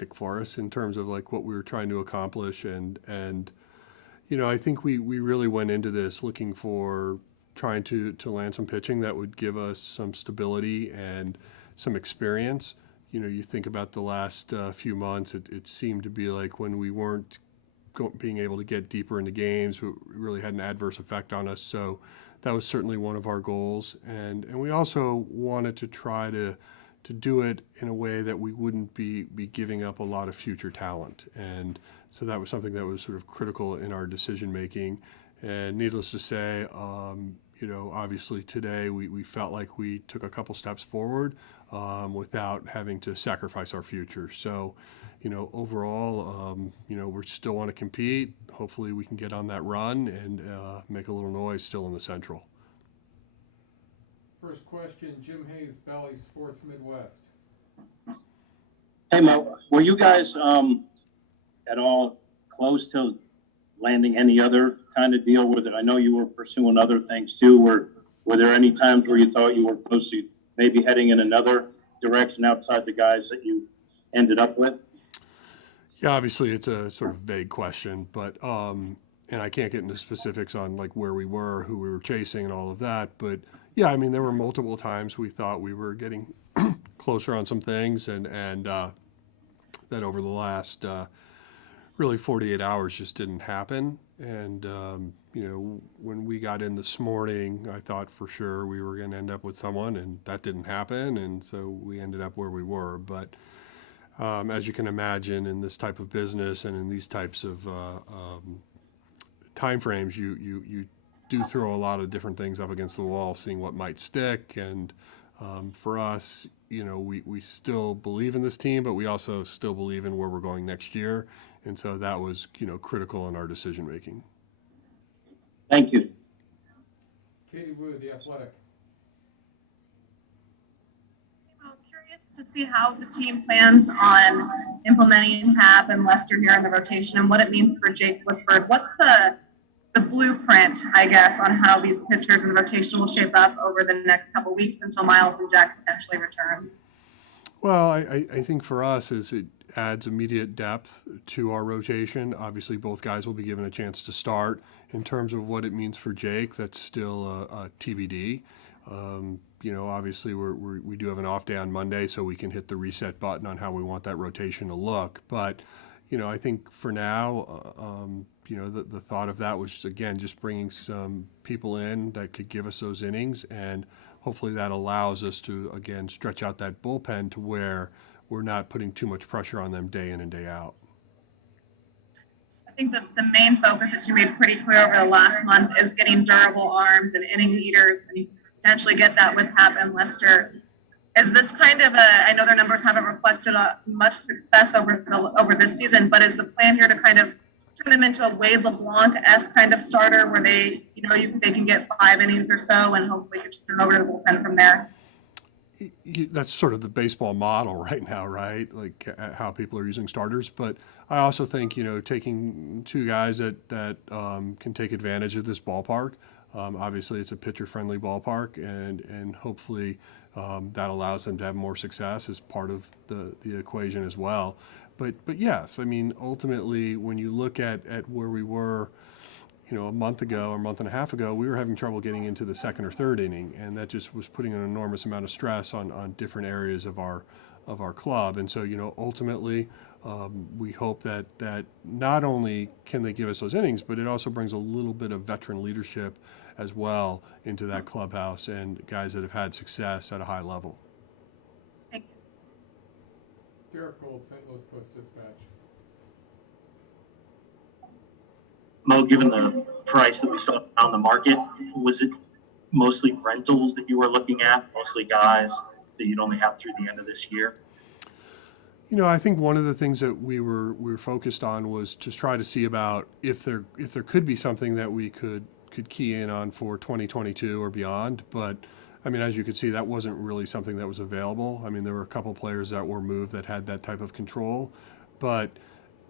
hectic for us in terms of like what we were trying to accomplish. And I think we really went into this looking for trying to land some pitching that would give us some stability and some experience. You think about the last few months, it seemed to be like when we weren't being able to get deeper into games, it really had an adverse effect on us. So that was certainly one of our goals. And we also wanted to try to do it in a way that we wouldn't be giving up a lot of future talent. And so that was something that was sort of critical in our decision making. And needless to say, obviously today we felt like we took a couple steps forward without having to sacrifice our future. So, overall, we still want to compete. Hopefully we can get on that run and make a little noise still in the Central. First question, Jim Hayes, Bally Sports Midwest. Hey, Mo, were you guys at all close to landing any other kind of deal with it? I know you were pursuing other things too. Were there any times where you thought you were close to maybe heading in another direction outside the guys that you ended up with? Yeah, obviously it's a sort of vague question, but and I can't get into specifics on like where we were, who we were chasing, and all of that. But yeah, I mean, there were multiple times we thought we were getting closer on some things, and that over the last really 48 hours just didn't happen. And when we got in this morning, I thought for sure we were going to end up with someone, and that didn't happen, and so we ended up where we were. But as you can imagine, in this type of business and in these types of timeframes, you do throw a lot of different things up against the wall, seeing what might stick. And for us, we still believe in this team, but we also still believe in where we're going next year. And so that was, critical in our decision making. Thank you. Katie Wood, The Athletic. I'm curious to see how the team plans on implementing Hap and Lester here in the rotation and what it means for Jake Woodford. What's the blueprint, I guess, on how these pitchers in the rotation will shape up over the next couple of weeks until Miles and Jack potentially return? Well, I think for us is it adds immediate depth to our rotation. Obviously, both guys will be given a chance to start. In terms of what it means for Jake, that's still a TBD. Obviously we do have an off day on Monday, so we can hit the reset button on how we want that rotation to look. But, I think for now, the thought of that was, again, just bringing some people in that could give us those innings, and hopefully that allows us to, again, stretch out that bullpen to where we're not putting too much pressure on them day in and day out. I think the main focus that you made pretty clear over the last month is getting durable arms and inning eaters, and you can potentially get that with Hap and Lester. Is this kind of I know their numbers haven't reflected much success over this season, but is the plan here to kind of turn them into a Wade LeBlanc-esque kind of starter where they can get 5 innings or so and hopefully turn over to the bullpen from there? That's sort of the baseball model right now, right? Like how people are using starters. But I also think, taking 2 guys that can take advantage of this ballpark. Obviously, it's a pitcher-friendly ballpark, and hopefully that allows them to have more success as part of the equation as well. But yes, I mean, ultimately, when you look at where we were, a month ago or a month and a half ago, we were having trouble getting into the second or third inning, and that just was putting an enormous amount of stress on different areas of our club. And so, ultimately, we hope that not only can they give us those innings, but it also brings a little bit of veteran leadership as well into that clubhouse and guys that have had success at a high level. Thank you. Derek Gold, St. Louis Post-Dispatch. Mo, given the price that we saw on the market, was it mostly rentals that you were looking at, mostly guys that you'd only have through the end of this year? I think one of the things that we were focused on was to try to see about if there could be something that we could key in on for 2022 or beyond. But I mean, as you could see, that wasn't really something that was available. I mean, there were a couple players that were moved that had that type of control, but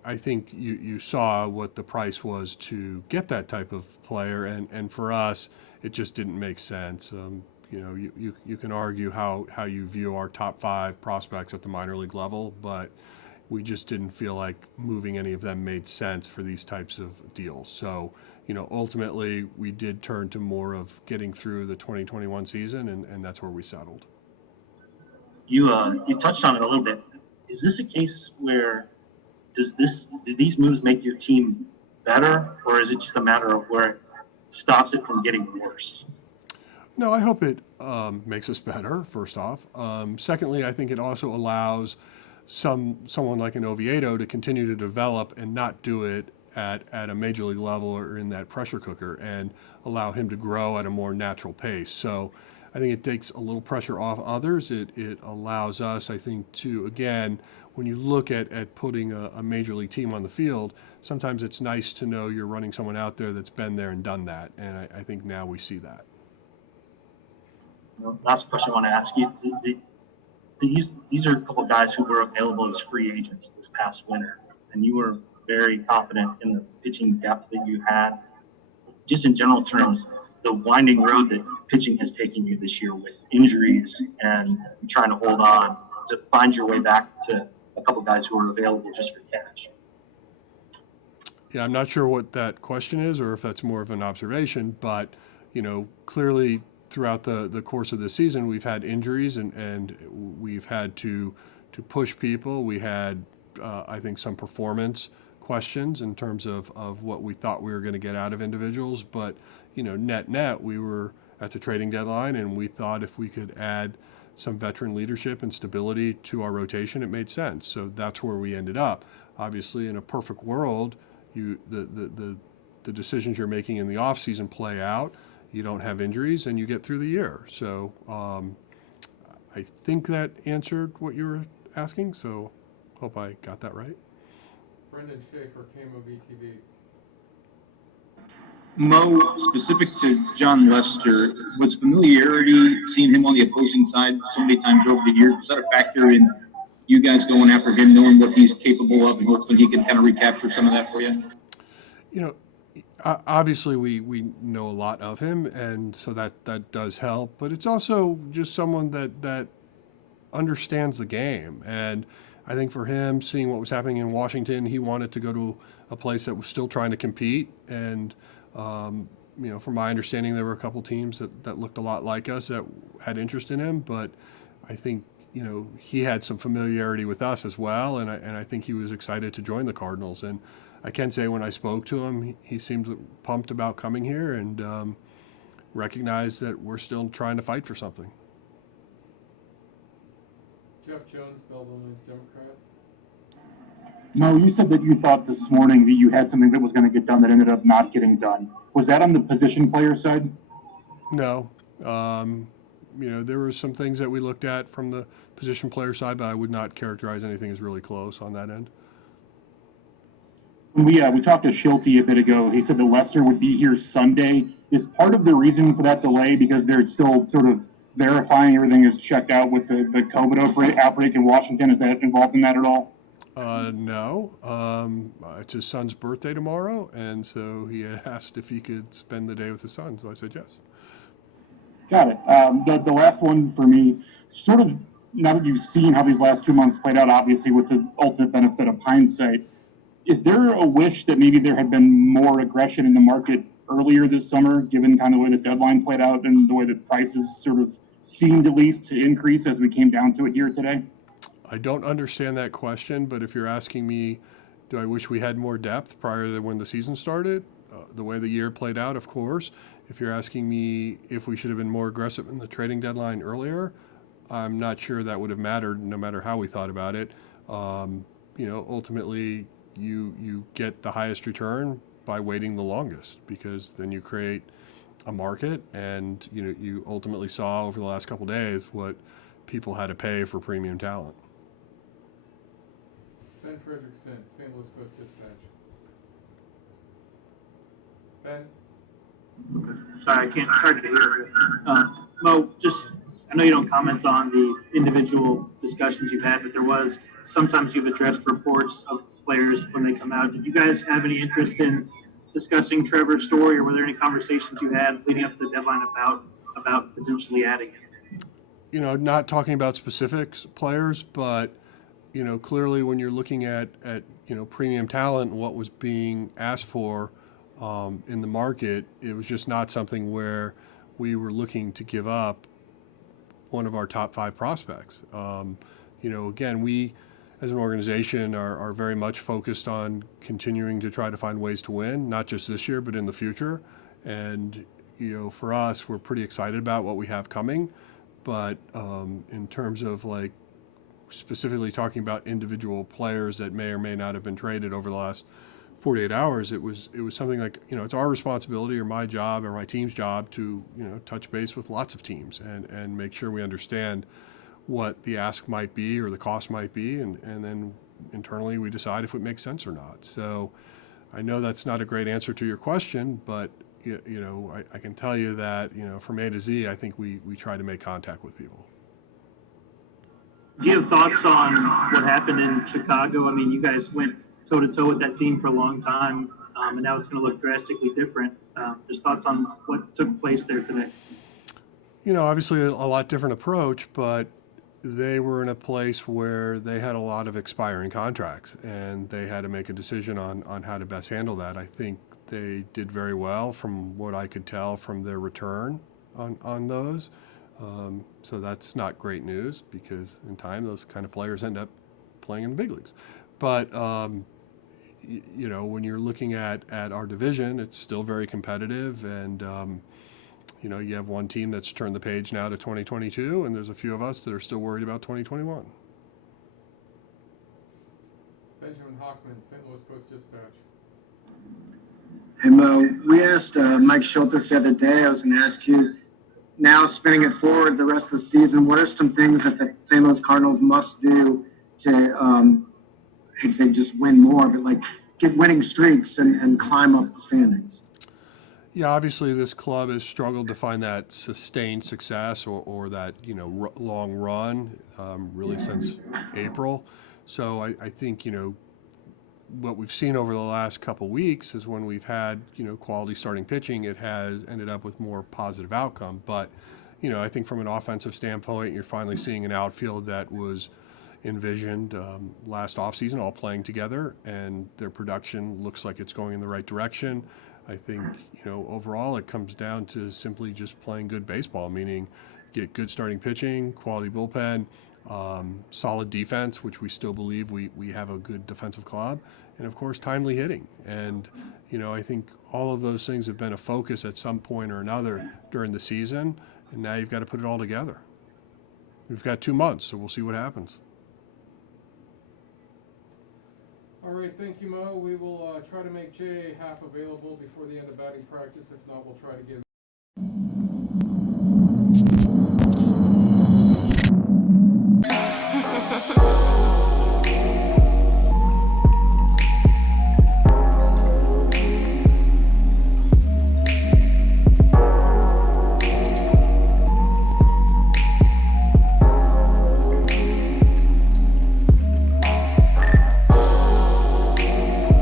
I think you saw what the price was to get that type of player, and for us, it just didn't make sense. You can argue how you view our top 5 prospects at the minor league level, but we just didn't feel like moving any of them made sense for these types of deals. So, ultimately we did turn to more of getting through the 2021 season, and that's where we settled. You touched on it a little bit. Is this a case where do these moves make your team better, or is it just a matter of where it stops it from getting worse? No, I hope it makes us better, first off. Secondly, I think it also allows someone like an Oviedo to continue to develop and not do it at a major league level or in that pressure cooker, and allow him to grow at a more natural pace. So I think it takes a little pressure off others. It allows us, I think, to, again, when you look at putting a major league team on the field, sometimes it's nice to know you're running someone out there that's been there and done that. And I think now we see that. Last question I want to ask you. These are a couple of guys who were available as free agents this past winter, and you were very confident in the pitching depth that you had. Just in general terms, the winding road that pitching has taken you this year with injuries and trying to hold on to find your way back to a couple of guys who are available just for cash. Yeah, I'm not sure what that question is or if that's more of an observation, but, clearly throughout the course of the season, we've had injuries and we've had to push people. We had, I think, some performance questions in terms of what we thought we were going to get out of individuals. But, net, we were at the trading deadline, and we thought if we could add some veteran leadership and stability to our rotation, it made sense. So that's where we ended up. Obviously, in a perfect world, the decisions you're making in the offseason play out. You don't have injuries, and you get through the year. So I think that answered what you were asking, so hope I got that right. Brendan Schaefer, KMOV TV. Mo, specific to John Lester, was familiarity, seeing him on the opposing side so many times over the years, was that a factor in you guys going after him, knowing what he's capable of and hoping he can kind of recapture some of that for you? Obviously we know a lot of him, and so that does help, but it's also just someone that understands the game. And I think for him, seeing what was happening in Washington, he wanted to go to a place that was still trying to compete. And, from my understanding, there were a couple teams that looked a lot like us that had interest in him. But I think, he had some familiarity with us as well. And I think he was excited to join the Cardinals. And I can say when I spoke to him, he seemed pumped about coming here and recognized that we're still trying to fight for something. Jeff Jones, Belleville Democrat. Mo, you said that you thought this morning that you had something that was going to get done that ended up not getting done. Was that on the position player side? No. There were some things that we looked at from the position player side, but I would not characterize anything as really close on that end. When we talked to Schulte a bit ago, he said that Lester would be here Sunday. Is part of the reason for that delay because they're still sort of verifying everything is checked out with the COVID outbreak in Washington? Is that involved in that at all? No. It's his son's birthday tomorrow, and so he had asked if he could spend the day with his son, so I said yes. Got it. The last one for me, sort of now that you've seen how these last 2 months played out, obviously with the ultimate benefit of hindsight, is there a wish that maybe there had been more aggression in the market earlier this summer, given kind of the way the deadline played out and the way that prices sort of seemed at least to increase as we came down to it here today? I don't understand that question, but if you're asking me, do I wish we had more depth prior to when the season started? The way the year played out, of course. If you're asking me if we should have been more aggressive in the trading deadline earlier, I'm not sure that would have mattered no matter how we thought about it. Ultimately, you get the highest return by waiting the longest, because then you create a market, and you ultimately saw over the last couple of days what people had to pay for premium talent. Ben Frederickson, St. Louis Post-Dispatch. Ben? Sorry, I can't. Hard to hear. Mo, I know you don't comment on the individual discussions you've had, but there was sometimes you've addressed reports of players when they come out. Did you guys have any interest in discussing Trevor's story, or were there any conversations you had leading up to the deadline about potentially adding him? Not talking about specific players, but you know, clearly when you're looking at premium talent and what was being asked for in the market, it was just not something where we were looking to give up one of our top 5 prospects. Again, we as an organization are very much focused on continuing to try to find ways to win, not just this year, but in the future. And, for us, we're pretty excited about what we have coming. But in terms of like specifically talking about individual players that may or may not have been traded over the last 48 hours, it was something like, it's our responsibility or my job or my team's job to, touch base with lots of teams and make sure we understand what the ask might be or the cost might be, and then internally we decide if it makes sense or not. So I know that's not a great answer to your question, but I can tell you that, from A to Z, I think we try to make contact with people. Do you have thoughts on what happened in Chicago? I mean, you guys went toe-to-toe with that team for a long time, and now it's going to look drastically different. Just thoughts on what took place there today? Obviously a lot different approach, but they were in a place where they had a lot of expiring contracts, and they had to make a decision on how to best handle that. I think they did very well from what I could tell from their return on those. So that's not great news, because in time those kind of players end up playing in the big leagues. But when you're looking at our division, it's still very competitive, and you have one team that's turned the page now to 2022, and there's a few of us that are still worried about 2021. Benjamin Hockman, St. Louis Post-Dispatch. Hey Mo, we asked Mike Schultes the other day. I was going to ask you, now spinning it forward the rest of the season, what are some things that the St. Louis Cardinals must do to, I hate to say just win more, but like get winning streaks and climb up the standings? Yeah, obviously this club has struggled to find that sustained success or that long run really since April. So I think what we've seen over the last couple weeks is when we've had quality starting pitching, it has ended up with more positive outcome. But I think from an offensive standpoint, you're finally seeing an outfield that was envisioned last offseason all playing together, and their production looks like it's going in the right direction. I think overall it comes down to simply just playing good baseball, meaning get good starting pitching, quality bullpen, solid defense, which we still believe we have a good defensive club, and of course timely hitting. And I think all of those things have been a focus at some point or another during the season, and now you've got to put it all together. We've got 2 months, so we'll see what happens. All right, thank you, Mo. We will try to make Jay half available before the end of batting practice. If not, we'll try to get